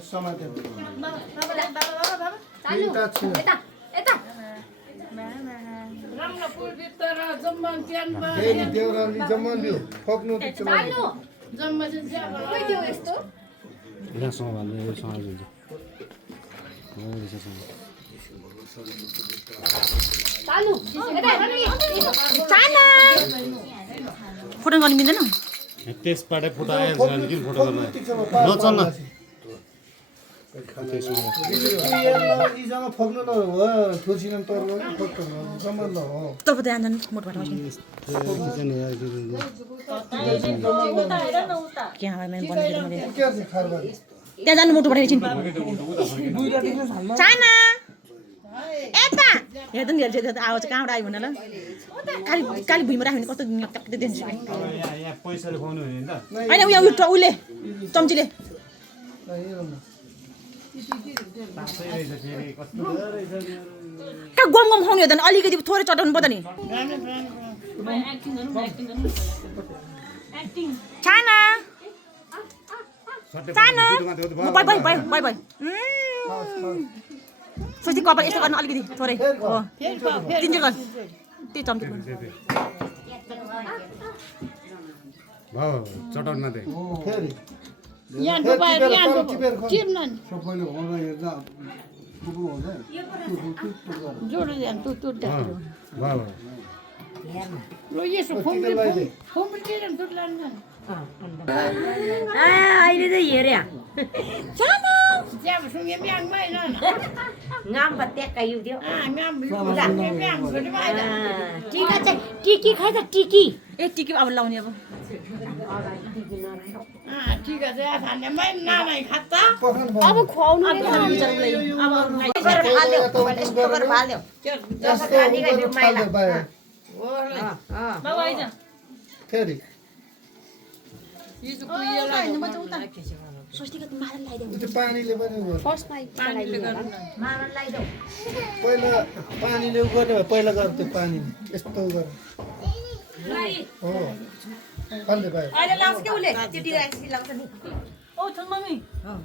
समातेर चालू यता यता देउराली जम्मा लियो फक्नु चालू जम्मा चाहिँ त्यो यस्तो यहाँसँग भन्ने यो सँगै दिन्छ चालू चाना फोटो गर्न मिल्दैन त्यसबाटै फोटो आयो भने किन फोटो गर्न नचल्न इसँग फक्नु न हो ठुलसिन तर्नु फक्नु जम्मा न हो तब त आन्दैन मोटबाट के हावा मैले बनाइदिनु मैले के छ खारबा त्यहाँ जानु मोटबाट एकछिन चाना यता हेर्दैन हेर्छ आवाज कहाँबाट आयो भनेर काली काली भुइँमा राख्यो भने कस्तो टक्कै दिन्छ यहाँ पैसाले खुवाउनु भने नि त होइन उसले चम्चीले कहाँ गम गम खुवाउनु हेर्दैन अलिकति थोरै चटाउनु पर्छ नि चाना चाना by by by by by सोच्दै कपाल यस्तो गर्नु अलिकति थोरै हो तिनचोटि गर त्यही चम्ची भयो चटाउन नदे फेरि यहाँ डुबाएर यहाँ चिर्न नि सबैले होला हेर्दा पुग्नु हुँदैन जोडेर यहाँ तुट्दा भयो ल यसो फुम्रितिर तुट्ला नि अहिले चाहिँ हेऱ्या त्यहाँ सुँगे ब्याङ भएन गाम बत्याक्का युथ्यो टिका चाहिँ टिकी खाइ त टिकी ए टिकी अब लाउने अब टिका चाहिँ खानेमै नानै खात्ता अब खुवाउनु अब फेरि त्यो पानीले पनि हो पहिला पानीले उ गर्ने भए पहिला गर त्यो पानी यस्तो गर हो कहिले भयो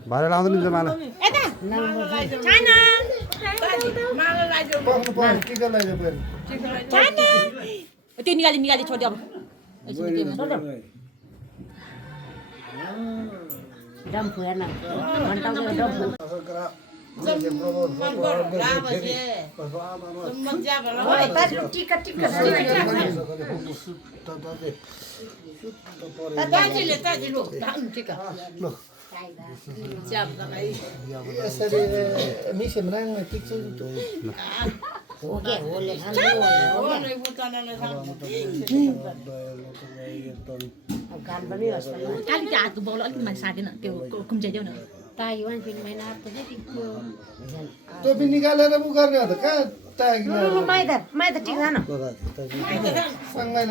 भरे लाउँदैन नि माला पक्नु पर्यो टिका लगाइदियो पहिला त्यो निकाली निकाली छोड्यो अब डम्फु हेर्न टिका टिका यसरी मिसिन राङ्गमा टिक्छ अलिकति हातको बाउलो अलिकति माथि साटेन त्यो खुम्चाइदेऊ न टोपी निकालेर उ गर्ने हो त कहाँ तागी माइदा माइदा टिका न सँगै